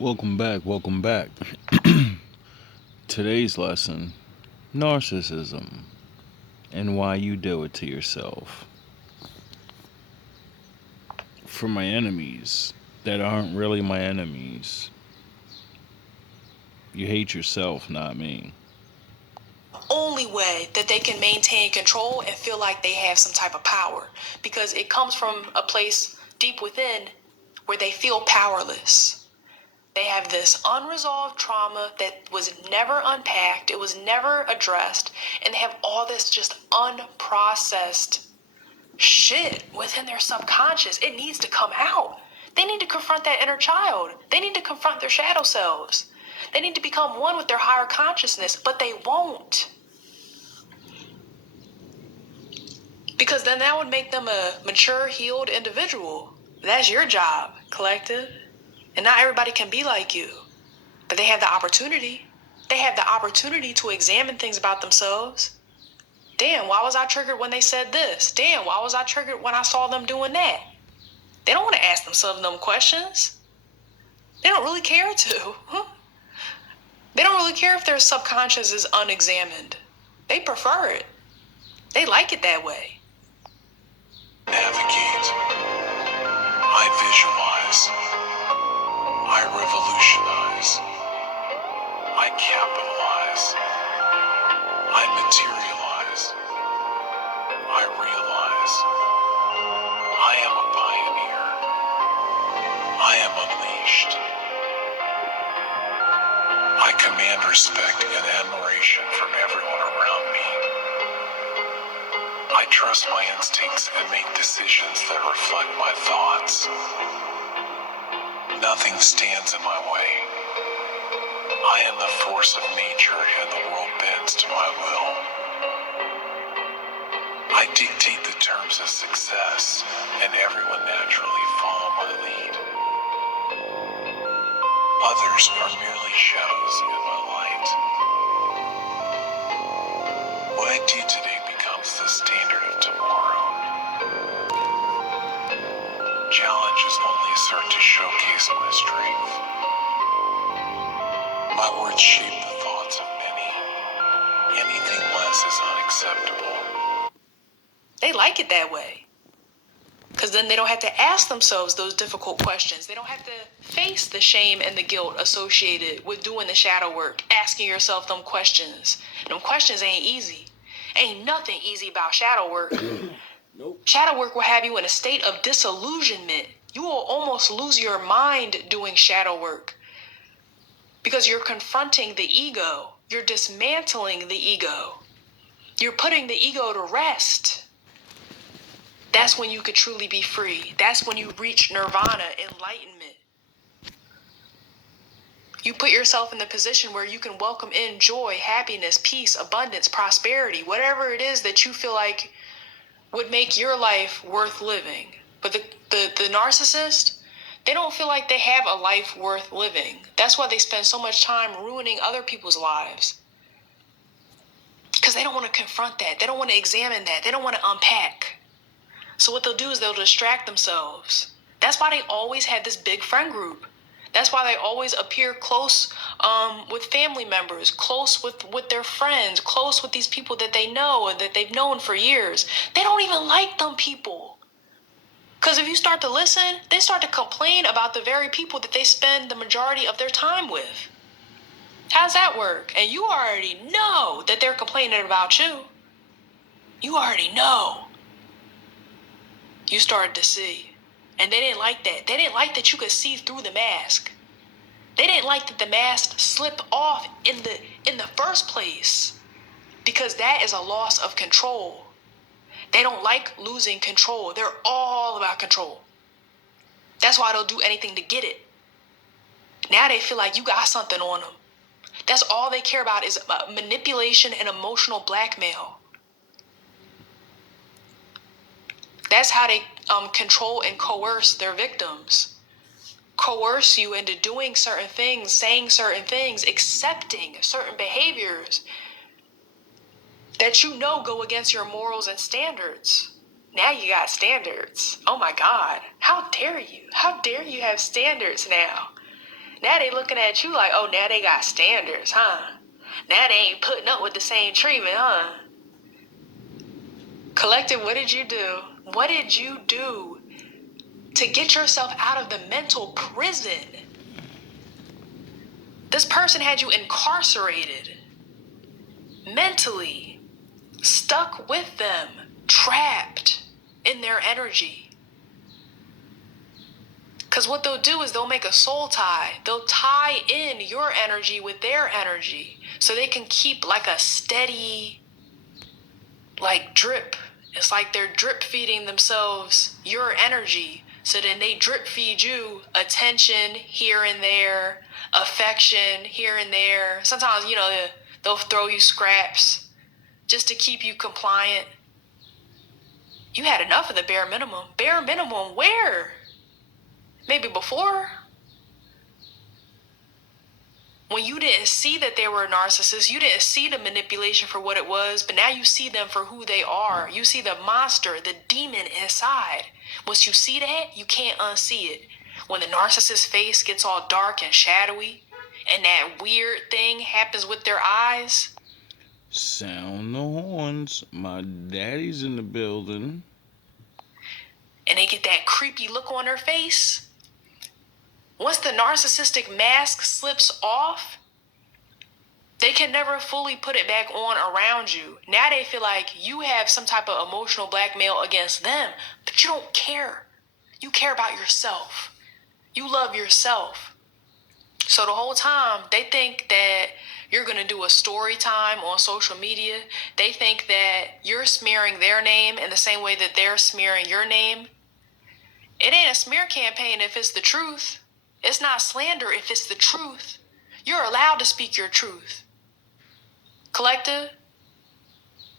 Welcome back, welcome back. Today's lesson, narcissism and why you do it to yourself. For my enemies that aren't really my enemies, you hate yourself, not me. Only way that they can maintain control and feel like they have some type of power, because it comes from a place deep within where they feel powerless. They have this unresolved trauma that was never unpacked, it was never addressed, and they have all this just unprocessed shit within their subconscious. It needs to come out. They need to confront that inner child. They need to confront their shadow selves. They need to become one with their higher consciousness, but they won't. Because then that would make them a mature, healed individual. That's your job, collective. And not everybody can be like you. But they have the opportunity. They have the opportunity to examine things about themselves. Damn, why was I triggered when they said this? Damn, why was I triggered when I saw them doing that? They don't want to ask themselves them questions. They don't really care to. They don't really care if their subconscious is unexamined. They prefer it. They like it that way. Navigate. I visualize. I revolutionize. I capitalize. I materialize. I realize. I am a pioneer. I am unleashed. I command respect and admiration from everyone around me. I trust my instincts and make decisions that reflect my thoughts. Nothing stands in my way. I am the force of nature and the world bends to my will. I dictate the terms of success and everyone naturally follow my lead. Others are merely shadows in my light. What I do today becomes the standard of tomorrow. Challenges only serve to showcase my strength. My words shape the thoughts of many. Anything less is unacceptable. They like it that way. Because then they don't have to ask themselves those difficult questions. They don't have to face the shame and the guilt associated with doing the shadow work, asking yourself them questions. Them questions ain't easy. Ain't nothing easy about shadow work. Nope. Shadow work will have you in a state of disillusionment. You will almost lose your mind doing shadow work. Because you're confronting the ego. You're dismantling the ego. You're putting the ego to rest. That's when you could truly be free. That's when you reach nirvana, enlightenment. You put yourself in the position where you can welcome in joy, happiness, peace, abundance, prosperity, whatever it is that you feel like would make your life worth living. But the narcissist, they don't feel like they have a life worth living. That's why they spend so much time ruining other people's lives. Because they don't want to confront that. They don't want to examine that. They don't want to unpack. So what they'll do is they'll distract themselves. That's why they always have this big friend group. That's why they always appear close with family members, close with their friends, close with these people that they know and that they've known for years. They don't even like them people. Because if you start to listen, they start to complain about the very people that they spend the majority of their time with. How's that work? And you already know that they're complaining about you. You already know. You started to see. And they didn't like that. They didn't like that you could see through the mask. They didn't like that the mask slipped off in the first place. Because that is a loss of control. They don't like losing control. They're all about control. That's why they'll do anything to get it. Now they feel like you got something on them. That's all they care about is manipulation and emotional blackmail. That's how they control and coerce their victims. Coerce you into doing certain things, saying certain things, accepting certain behaviors that you know go against your morals and standards. Now you got standards. Oh my God. How dare you? How dare you have standards now? Now they looking at you like, oh, now they got standards, huh? Now they ain't putting up with the same treatment, huh? Collective, what did you do? What did you do to get yourself out of the mental prison? This person had you incarcerated, mentally, stuck with them, trapped in their energy. Because what they'll do is they'll make a soul tie. They'll tie in your energy with their energy so they can keep like a steady, like drip. It's like they're drip feeding themselves your energy. So then they drip feed you attention here and there, affection here and there. Sometimes, they'll throw you scraps just to keep you compliant. You had enough of the bare minimum. Bare minimum where? Maybe before? When you didn't see that they were a narcissist, you didn't see the manipulation for what it was, but now you see them for who they are. You see the monster, the demon inside. Once you see that, you can't unsee it. When the narcissist's face gets all dark and shadowy, and that weird thing happens with their eyes. Sound the horns. My daddy's in the building. And they get that creepy look on their face. Once the narcissistic mask slips off, they can never fully put it back on around you. Now they feel like you have some type of emotional blackmail against them, but you don't care. You care about yourself. You love yourself. So the whole time, they think that you're going to do a story time on social media. They think that you're smearing their name in the same way that they're smearing your name. It ain't a smear campaign if it's the truth. It's not slander if it's the truth. You're allowed to speak your truth. Collective,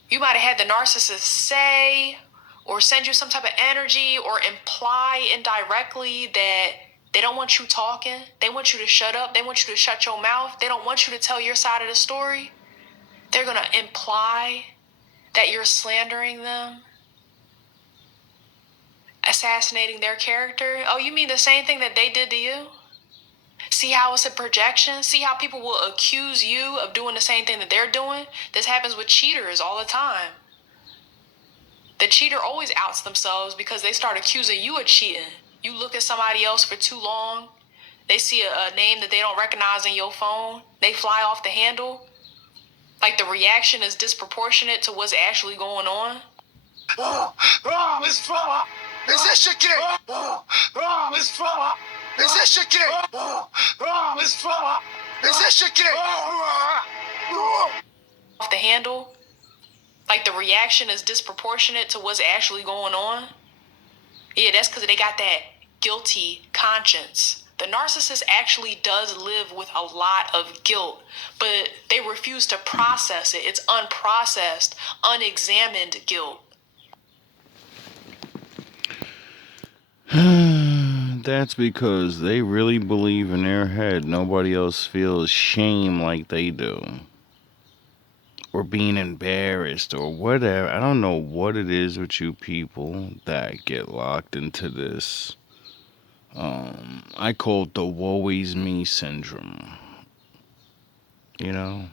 you might have had the narcissist say or send you some type of energy or imply indirectly that they don't want you talking. They want you to shut up. They want you to shut your mouth. They don't want you to tell your side of the story. They're going to imply that you're slandering them, assassinating their character. Oh, you mean the same thing that they did to you? See how it's a projection? See how people will accuse you of doing the same thing that they're doing? This happens with cheaters all the time. The cheater always outs themselves because they start accusing you of cheating. You look at somebody else for too long. They see a name that they don't recognize in your phone. They fly off the handle. Like the reaction is disproportionate to what's actually going on. It's fun. Is this your kid? It's fun. Is this your kid? It's fun. Is this your kid? Off the handle. Like the reaction is disproportionate to what's actually going on. Yeah, that's because they got that guilty conscience. The narcissist actually does live with a lot of guilt, but they refuse to process it. It's unprocessed, unexamined guilt. That's because they really believe in their head nobody else feels shame like they do. Or being embarrassed or whatever. I don't know what it is with you people that get locked into this. I call it the woe is me syndrome. You know?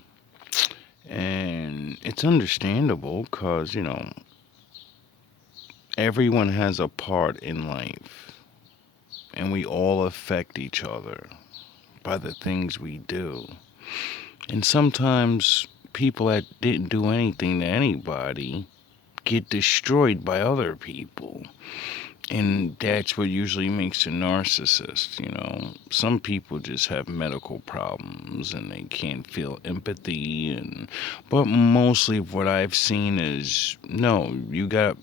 And it's understandable because, everyone has a part in life. And we all affect each other by the things we do. And sometimes people that didn't do anything to anybody get destroyed by other people. And that's what usually makes a narcissist, Some people just have medical problems and they can't feel empathy. But mostly what I've seen is, no, you got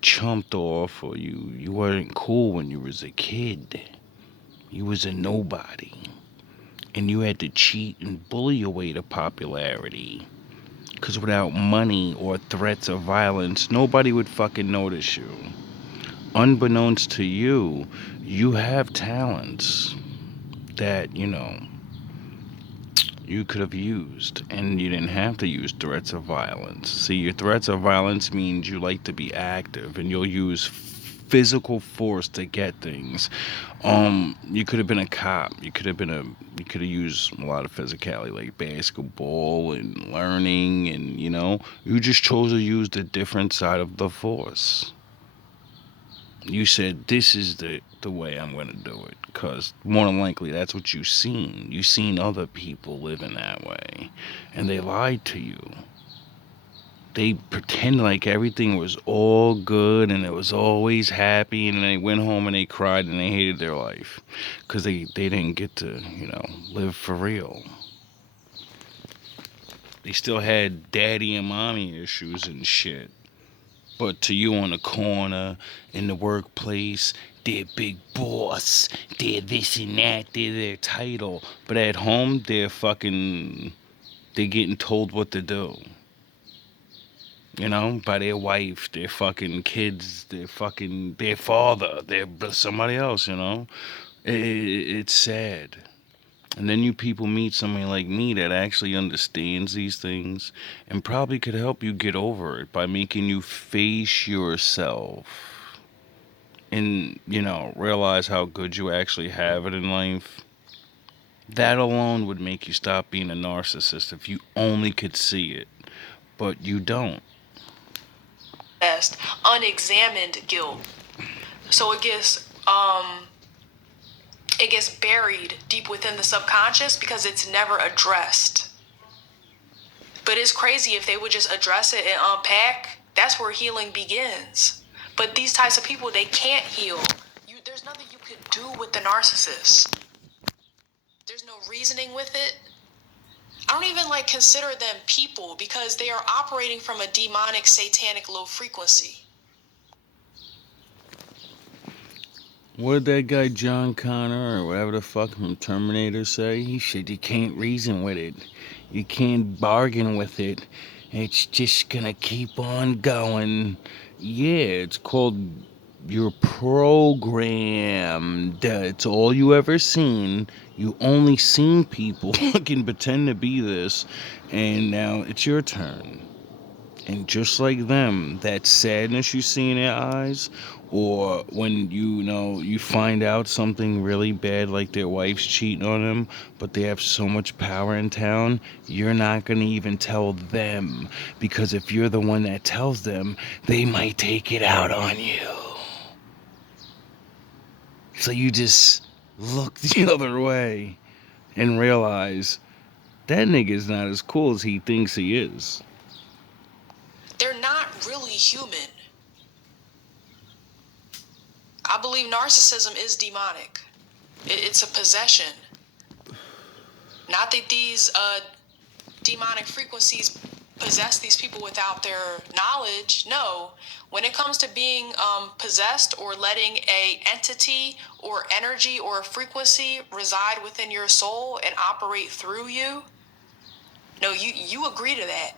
chumped off or you weren't cool when you was a kid. You was a nobody. And you had to cheat and bully your way to popularity. Because without money or threats of violence, nobody would fucking notice you. Unbeknownst to you, you have talents that, you could have used. And you didn't have to use threats of violence. See, your threats of violence means you like to be active. And you'll use physical force to get things. You could have been a cop. You could have used a lot of physicality, like basketball and learning, and you just chose to use the different side of the force. You said this is the way I'm gonna do it, because more than likely that's what you seen. You seen other people living that way, and they lied to you. They pretend like everything was all good and it was always happy, and they went home and they cried and they hated their life because they didn't get to live for real. They still had daddy and mommy issues and shit. But to you on the corner, in the workplace, they're big boss, they're this and that, they're their title. But at home, they're getting told what to do. By their wife, their fucking kids, their father, their somebody else, It's sad. And then you people meet somebody like me that actually understands these things and probably could help you get over it by making you face yourself and, realize how good you actually have it in life. That alone would make you stop being a narcissist if you only could see it. But you don't. Unexamined guilt. So it gets buried deep within the subconscious because it's never addressed. But it's crazy if they would just address it and unpack. That's where healing begins. But these types of people, they can't heal. There's nothing you could do with the narcissist. There's no reasoning with it. I don't even consider them people because they are operating from a demonic, satanic low frequency. What did that guy John Connor or whatever the fuck from Terminator say? He said you can't reason with it. You can't bargain with it. It's just gonna keep on going. Yeah, it's called you're programmed. It's all you ever seen. You only seen people fucking pretend to be this, and now it's your turn. And just like them, that sadness you see in their eyes, or when you find out something really bad, like their wife's cheating on them, but they have so much power in town, you're not going to even tell them. Because if you're the one that tells them, they might take it out on you. So you just look the other way and realize that nigga's not as cool as he thinks he is. They're not really human. I believe narcissism is demonic. It's a possession. Not that these demonic frequencies possess these people without their knowledge. No. When it comes to being possessed or letting a entity or energy or a frequency reside within your soul and operate through you, no, you agree to that.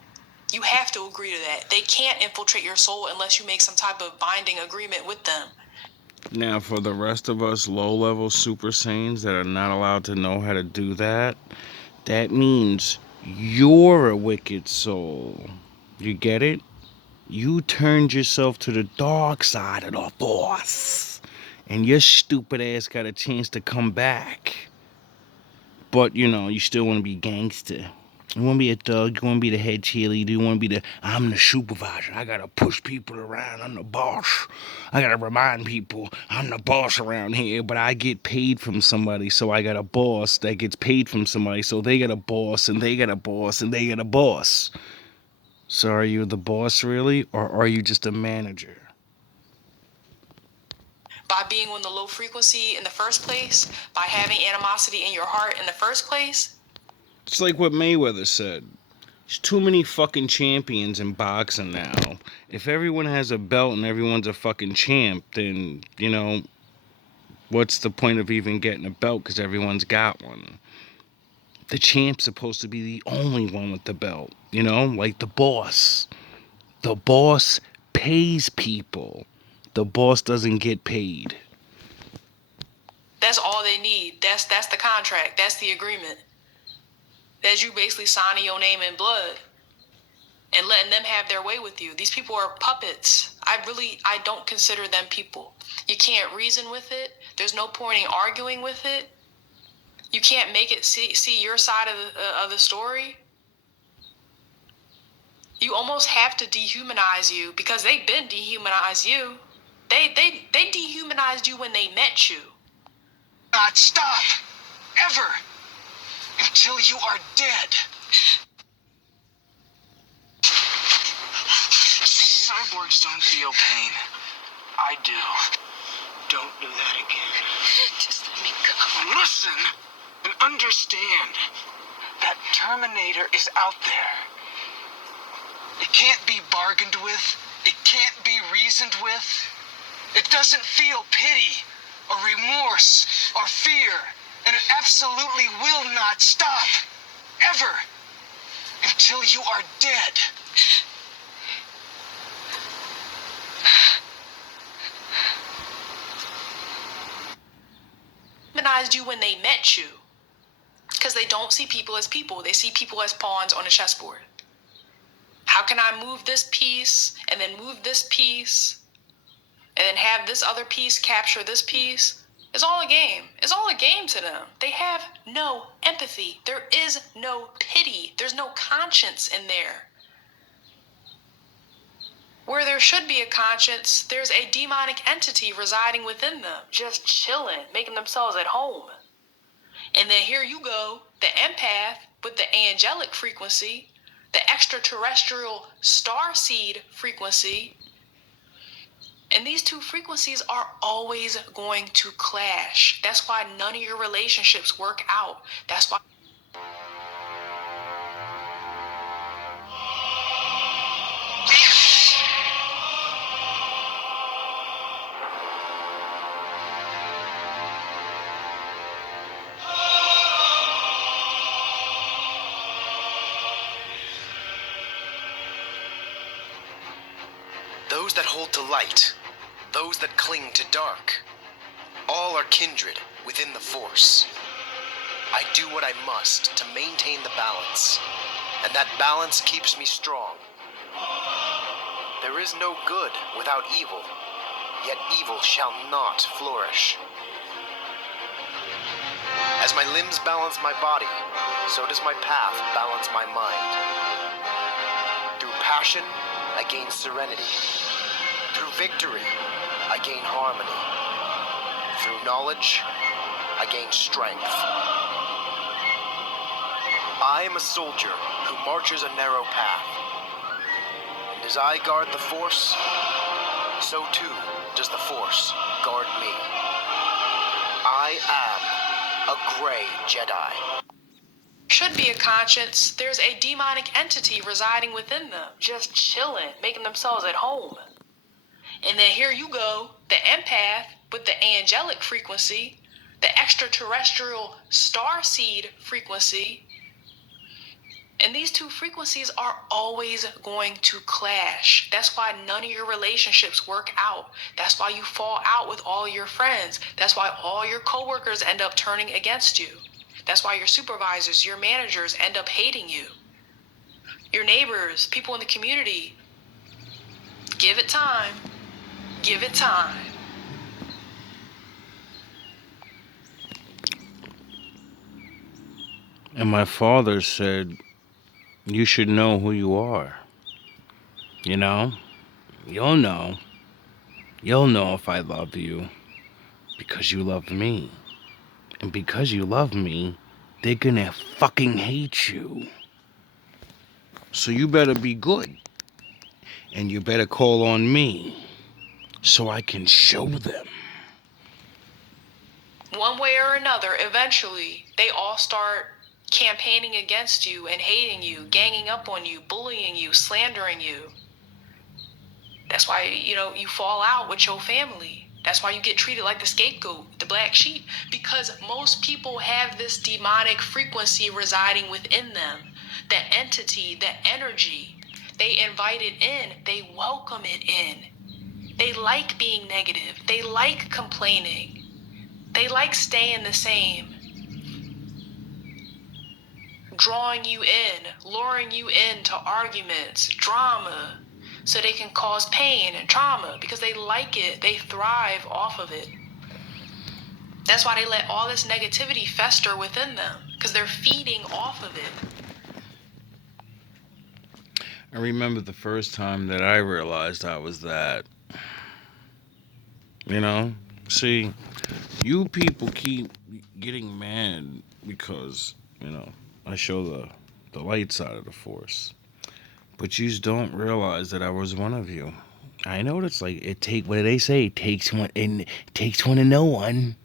You have to agree to that. They can't infiltrate your soul unless you make some type of binding agreement with them. Now, for the rest of us low-level Super Saiyans that are not allowed to know how to do that, that means you're a wicked soul. You get it? You turned yourself to the dark side of the Force. And your stupid ass got a chance to come back. But, you still want to be gangster. You want to be a thug. You want to be the head cheerleader. You want to be I'm the supervisor. I got to push people around. I'm the boss. I got to remind people I'm the boss around here. But I get paid from somebody. So I got a boss that gets paid from somebody. So they got a boss and they got a boss and they got a boss. So are you the boss really? Or are you just a manager? By being on the low frequency in the first place, by having animosity in your heart in the first place. It's like what Mayweather said. There's too many fucking champions in boxing now. If everyone has a belt and everyone's a fucking champ, then, what's the point of even getting a belt because everyone's got one? The champ's supposed to be the only one with the belt, like the boss. The boss pays people. The boss doesn't get paid. That's all they need. That's the contract. That's the agreement. That's you basically signing your name in blood. and letting them have their way with you. These people are puppets. I don't consider them people. You can't reason with it. There's no point in arguing with it. You can't make it see your side of the story. You almost have to dehumanize you because they've been dehumanized you. They dehumanized you when they met you. Not stop, ever, until you are dead. Cyborgs don't feel pain. I do. Don't do that again. Just let me go. Listen and understand that Terminator is out there. It can't be bargained with. It can't be reasoned with. It doesn't feel pity or remorse or fear. And it absolutely will not stop. Ever. Until you are dead. Dehumanized you when they met you. Because they don't see people as people. They see people as pawns on a chessboard. How can I move this piece and then move this piece and then have this other piece capture this piece? It's all a game. It's all a game to them. They have no empathy. There is no pity. There's no conscience in there. Where there should be a conscience, there's a demonic entity residing within them, just chilling, making themselves at home. And then here you go, the empath with the angelic frequency, the extraterrestrial starseed frequency. And these two frequencies are always going to clash. That's why none of your relationships work out. That's why. Those that hold to light, those that cling to dark, all are kindred within the Force. I do what I must to maintain the balance, and that balance keeps me strong. There is no good without evil, yet evil shall not flourish. As my limbs balance my body, so does my path balance my mind. Through passion, I gain serenity. Through victory, I gain harmony. Through knowledge, I gain strength. I am a soldier who marches a narrow path. And as I guard the Force, so too does the Force guard me. I am a gray Jedi. Should be a conscience, there's a demonic entity residing within them, just chilling, making themselves at home. And then here you go, the empath with the angelic frequency, the extraterrestrial starseed frequency. And these two frequencies are always going to clash. That's why none of your relationships work out. That's why you fall out with all your friends. That's why all your coworkers end up turning against you. That's why your supervisors, your managers end up hating you. Your neighbors, people in the community. Give it time. Give it time. And my father said, you should know who you are. You know? You'll know. You'll know if I love you because you love me. And because you love me, they're gonna fucking hate you. So you better be good. And you better call on me so I can show them. One way or another, eventually, they all start campaigning against you and hating you, ganging up on you, bullying you, slandering you. That's why, you fall out with your family. That's why you get treated like the scapegoat, the black sheep, because most people have this demonic frequency residing within them. The entity, the energy, they invite it in, they welcome it in. They like being negative, they like complaining, they like staying the same. drawing you in, luring you into arguments, drama, so they can cause pain and trauma because they like it. They thrive off of it. That's why they let all this negativity fester within them, because they're feeding off of it. I remember the first time that I realized I was that. You know? See, you people keep getting mad because, I show the light side of the force. But you just don't realize that I was one of you. I know what it's like. What do they say? It takes one to know one.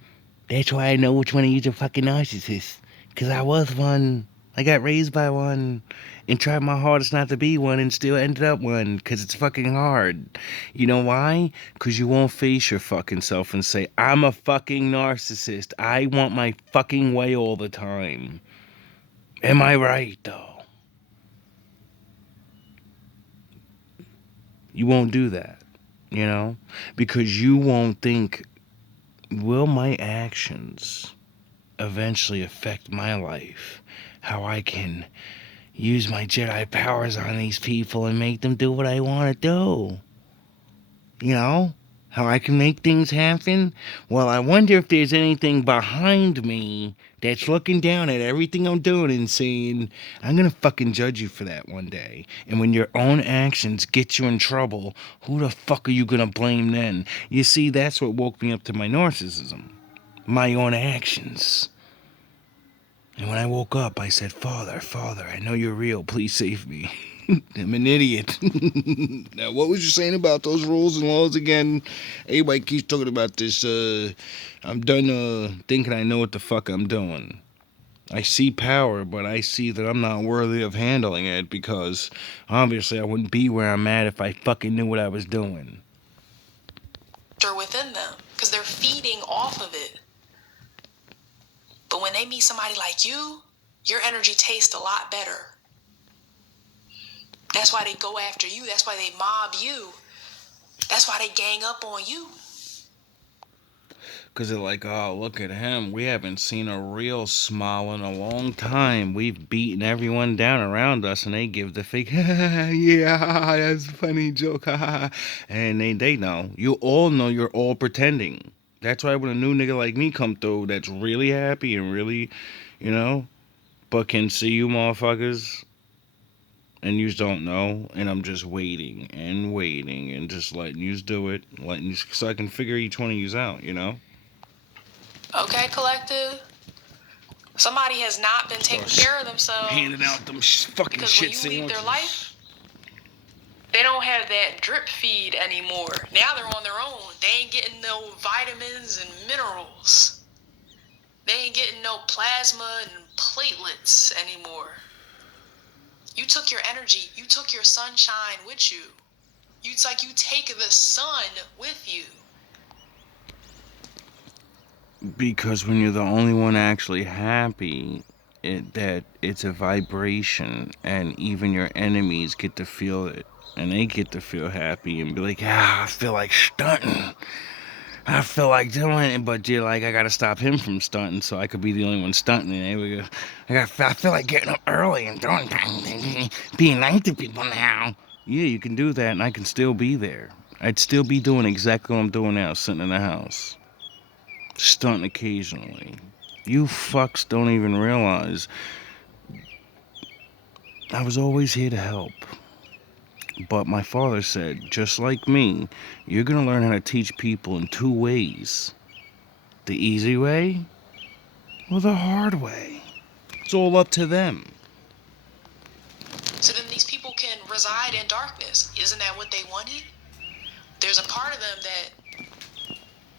That's why I know which one of you's a fucking narcissist. Because I was one. I got raised by one. And tried my hardest not to be one and still ended up one. Because it's fucking hard. You know why? Because you won't face your fucking self and say, I'm a fucking narcissist. I want my fucking way all the time. Am I right, though? You won't do that, because you won't think, will my actions eventually affect my life? How I can use my Jedi powers on these people and make them do what I want to do? How I can make things happen? Well, I wonder if there's anything behind me that's looking down at everything I'm doing and saying, I'm gonna fucking judge you for that one day. And when your own actions get you in trouble, who the fuck are you gonna blame then? You see, that's what woke me up to my narcissism. My own actions. And when I woke up, I said, Father, I know you're real. Please save me. I'm an idiot. Now, what was you saying about those rules and laws again? Everybody keeps talking about this. I'm done thinking I know what the fuck I'm doing. I see power, but I see that I'm not worthy of handling it because obviously I wouldn't be where I'm at if I fucking knew what I was doing. Within them, because they're feeding off of it. But when they meet somebody like you, your energy tastes a lot better. That's why they go after you. That's why they mob you. That's why they gang up on you. Because they're like, oh, look at him. We haven't seen a real smile in a long time. We've beaten everyone down around us, and they give the fake, yeah, that's a funny joke, and they know. You all know you're all pretending. That's why when a new nigga like me come through that's really happy and really, but can see you motherfuckers, and you don't know, and I'm just waiting and just letting you do it, so I can figure each one of you out, Okay, collective? Somebody has not been taking care of themselves. Handing out them fucking shit sandwiches. Because when you leave their life, they don't have that drip feed anymore. Now they're on their own. They ain't getting no vitamins and minerals. They ain't getting no plasma and platelets anymore. You took your energy, you took your sunshine with you. It's like you take the sun with you. Because when you're the only one actually happy, that it's a vibration, and even your enemies get to feel it, and they get to feel happy and be like, I feel like stunting. I feel like doing it, but you're like, I gotta stop him from stunting so I could be the only one stunting. And there we go. I feel like getting up early and doing things, being nice to people now. Yeah, you can do that, and I can still be there. I'd still be doing exactly what I'm doing now, sitting in the house. Stunting occasionally. You fucks don't even realize I was always here to help. But my father said, just like me, you're gonna learn how to teach people in two ways. The easy way or the hard way. It's all up to them. So then these people can reside in darkness. Isn't that what they wanted? There's a part of them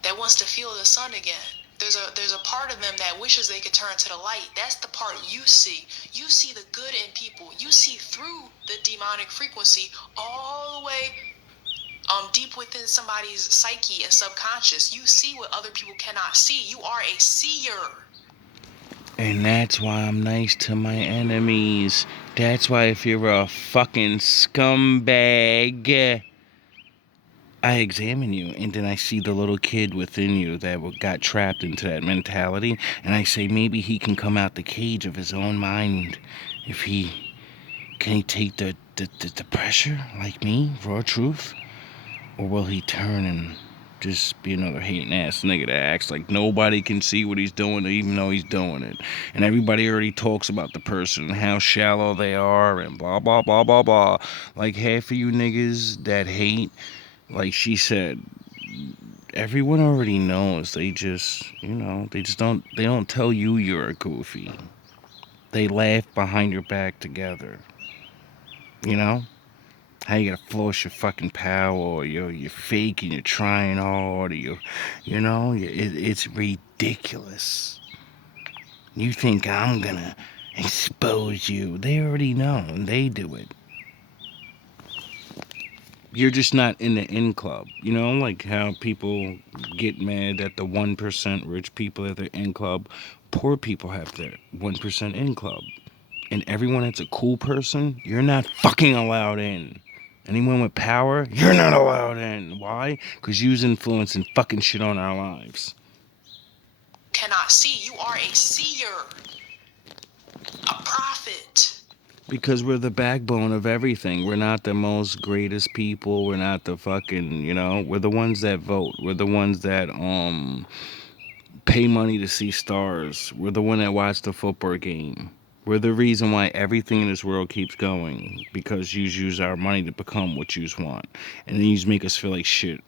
that wants to feel the sun again. There's a part of them that wishes they could turn to the light. That's the part you see. You see the good in people. You see through the demonic frequency all the way deep within somebody's psyche and subconscious. You see what other people cannot see. You are a seer. And that's why I'm nice to my enemies. That's why if you're a fucking scumbag, I examine you, and then I see the little kid within you that got trapped into that mentality, and I say maybe he can come out the cage of his own mind if he can he take the pressure like me, raw truth, or will he turn and just be another hating ass nigga that acts like nobody can see what he's doing even though he's doing it, and everybody already talks about the person and how shallow they are and blah blah blah blah blah. Like half of you niggas that hate, like she said, everyone already knows. They just, they don't tell you you're a goofy. They laugh behind your back together. You know? How you gotta floss your fucking power, or you're fake and you're trying hard, or it's ridiculous. You think I'm gonna expose you. They already know, and they do it. You're just not in the in club. Like how people get mad at the 1% rich people at their in club. Poor people have their 1% in club. And everyone that's a cool person, you're not fucking allowed in. Anyone with power, you're not allowed in. Why? Because you's influencing fucking shit on our lives. Cannot see. You are a seer, a prophet. Because we're the backbone of everything. We're not the most greatest people. We're not the fucking, we're the ones that vote. We're the ones that pay money to see stars. We're the one that watch the football game. We're the reason why everything in this world keeps going. Because you use our money to become what you want. And then you make us feel like shit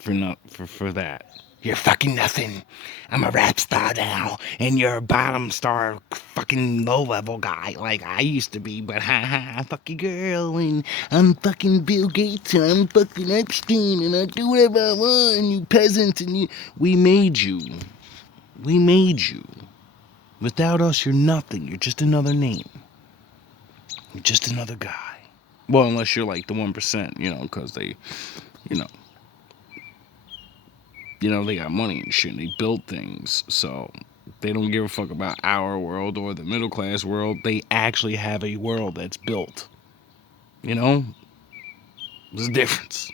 for that. You're fucking nothing. I'm a rap star now, and you're a bottom star fucking low-level guy like I used to be, but I fuck your girl, and I'm fucking Bill Gates, and I'm fucking Epstein, and I do whatever I want, and you peasant, and we made you. We made you. Without us, you're nothing. You're just another name. You're just another guy. Well, unless you're like the 1%, because they, you know, they got money and shit, and they build things, so they don't give a fuck about our world or the middle class world. They actually have a world that's built. There's a difference.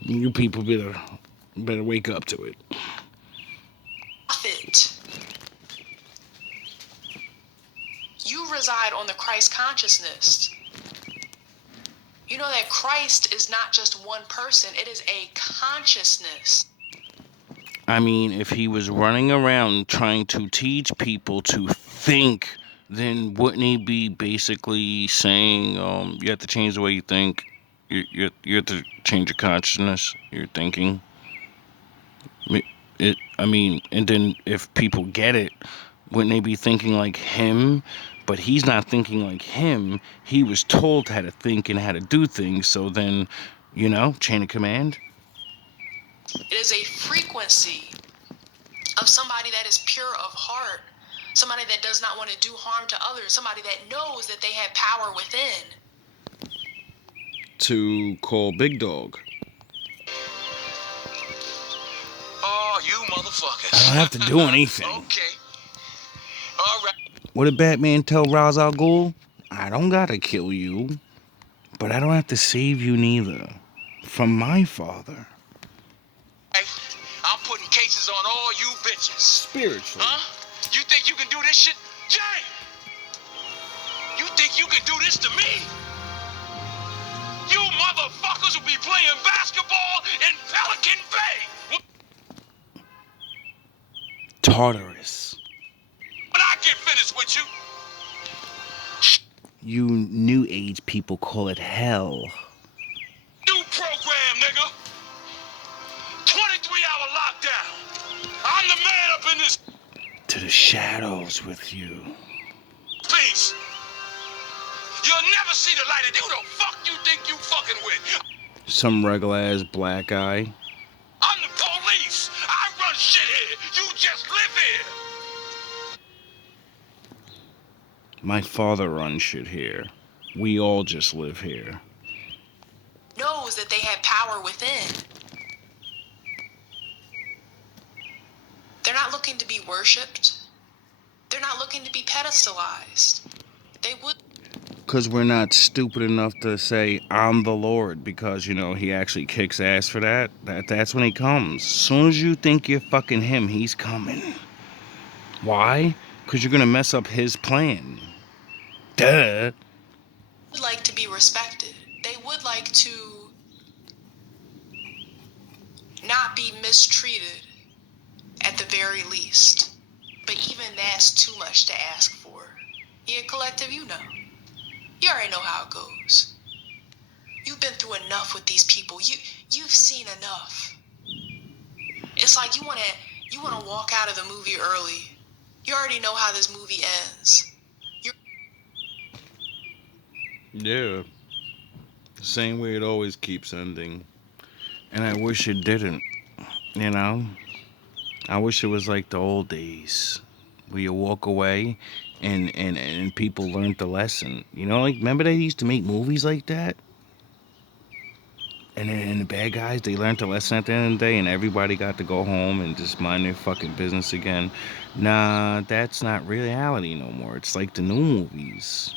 You people better wake up to it. Prophet. You reside on the Christ consciousness. You know that Christ is not just one person, it is a consciousness. I mean, if he was running around trying to teach people to think, then wouldn't he be basically saying, you have to change the way you think? You have to change your consciousness, your thinking. And then if people get it, wouldn't they be thinking like him? But he's not thinking like him. He was told how to think and how to do things. So then, chain of command. It is a frequency of somebody that is pure of heart, somebody that does not want to do harm to others, somebody that knows that they have power within. To call Big Dog. Oh, you motherfuckers. I don't have to do anything. Okay. All right. What did Batman tell Ra's al Ghul? I don't gotta kill you, but I don't have to save you neither. From my father. I'm putting cases on all you bitches. Spiritually. Huh? You think you can do this shit? Jay! You think you can do this to me? You motherfuckers will be playing basketball in Pelican Bay! Tartarus. When I get finished with you... You new age people call it hell. New program, nigga! 23-hour lockdown! I'm the man up in this... To the shadows with you. Peace! You'll never see the light of who the fuck you think you fucking with. Some regular ass black guy. I'm the police. I run shit here. You just live here. My father runs shit here. We all just live here. Knows that they have power within. They're not looking to be worshipped. They're not looking to be pedestalized. They would. Because we're not stupid enough to say, I'm the Lord, because, he actually kicks ass for that. That's when he comes. As soon as you think you're fucking him, he's coming. Why? Because you're going to mess up his plan. Duh. Would like to be respected. They would like to not be mistreated at the very least. But even that's too much to ask for. Yeah, collective, you know. You already know how it goes. You've been through enough with these people. You've seen enough. It's like you wanna walk out of the movie early. You already know how this movie ends. Yeah. Same way it always keeps ending. And I wish it didn't, you know? I wish it was like the old days. Where you walk away and people learned the lesson. Like, remember they used to make movies like that? And the bad guys, they learned the lesson at the end of the day, and everybody got to go home and just mind their fucking business again. Nah, that's not reality no more. It's like the new movies.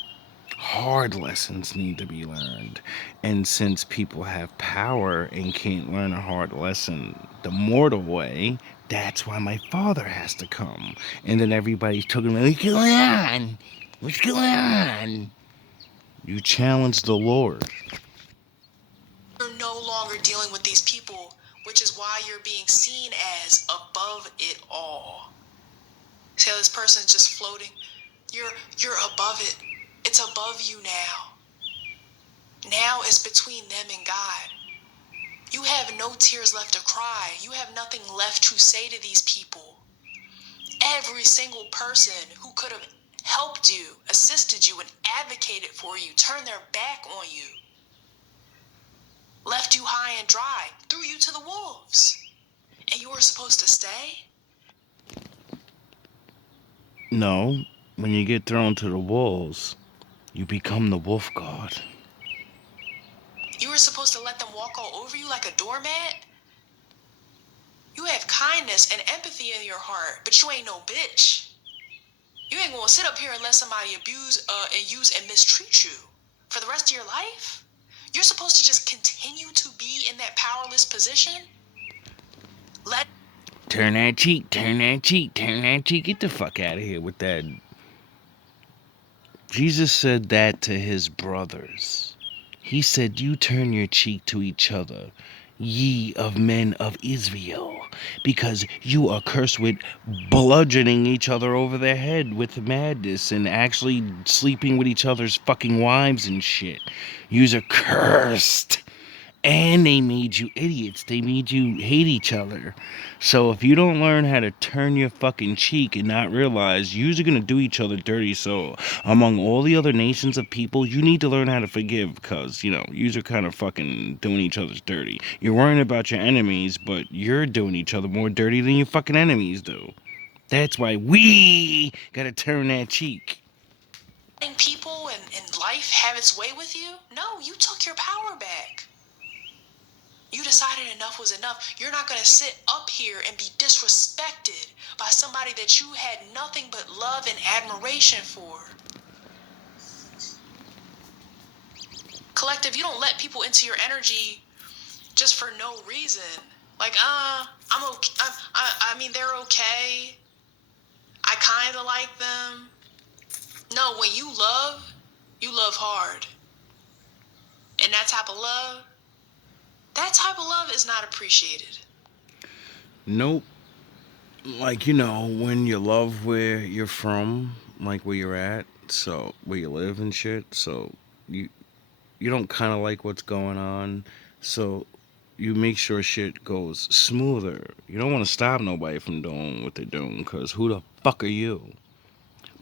Hard lessons need to be learned. And since people have power and can't learn a hard lesson the mortal way, that's why my father has to come. And then everybody's talking about, what's going on? What's going on? You challenge the Lord. You're no longer dealing with these people, which is why you're being seen as above it all. See how this person's just floating? You're above it. It's above you now. Now it's between them and God. You have no tears left to cry. You have nothing left to say to these people. Every single person who could have helped you, assisted you, and advocated for you turned their back on you. Left you high and dry, threw you to the wolves. And you were supposed to stay? No, when you get thrown to the wolves, you become the wolf god. You were supposed to let them walk all over you like a doormat? You have kindness and empathy in your heart, but you ain't no bitch. You ain't gonna sit up here and let somebody abuse and use and mistreat you for the rest of your life? You're supposed to just continue to be in that powerless position? Turn that cheek, turn that cheek, turn that cheek. Get the fuck out of here with that. Jesus said that to his brothers. He said, you turn your cheek to each other, ye of men of Israel, because you are cursed with bludgeoning each other over their head with madness and actually sleeping with each other's fucking wives and shit. Yous are cursed. And they made you idiots. They made you hate each other. So if you don't learn how to turn your fucking cheek and not realize you're gonna do each other dirty, so among all the other nations of people, you need to learn how to forgive, because, you're kind of fucking doing each other's dirty. You're worrying about your enemies, but you're doing each other more dirty than your fucking enemies do. That's why we gotta turn that cheek. People and life have its way with you? No, you took your power back. You decided enough was enough. You're not going to sit up here and be disrespected by somebody that you had nothing but love and admiration for. Collective, you don't let people into your energy just for no reason. Like, I'm okay. I mean, they're okay. I kind of like them. No, when you love hard. And that type of love is not appreciated. Nope. Like, when you love where you're from, like where you're at, so where you live and shit, so you don't kind of like what's going on, so you make sure shit goes smoother. You don't want to stop nobody from doing what they're doing, because who the fuck are you?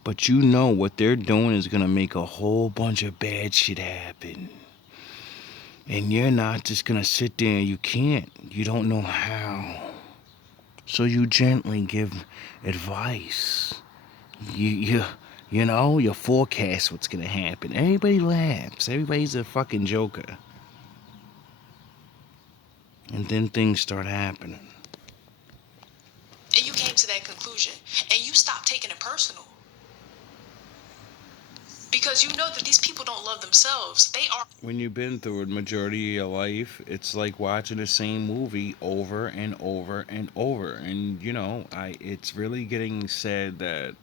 But what they're doing is gonna make a whole bunch of bad shit happen. And you're not just gonna sit there. You can't. You don't know how. So you gently give advice. You forecast what's gonna happen. Everybody laughs. Everybody's a fucking joker. And then things start happening. And you came to that conclusion. And you stopped taking it personal. Because you know that these people don't love themselves. They are. When you've been through a majority of your life, it's like watching the same movie over and over and over. And it's really getting said that,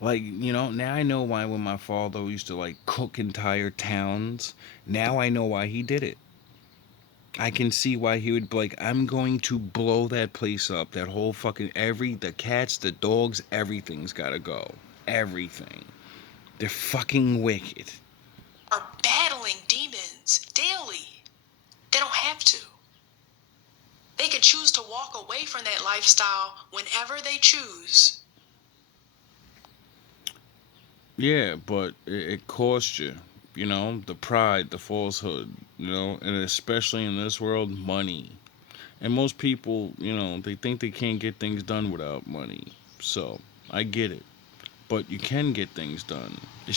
like, now I know why when my father used to like cook entire towns. Now I know why he did it. I can see why he would be like, I'm going to blow that place up. That whole fucking the cats, the dogs, everything's gotta go. Everything. They're fucking wicked. Are battling demons daily. They don't have to. They could choose to walk away from that lifestyle whenever they choose. Yeah, but it costs you. The pride, the falsehood, and especially in this world, money. And most people, they think they can't get things done without money. So, I get it. But you can get things done.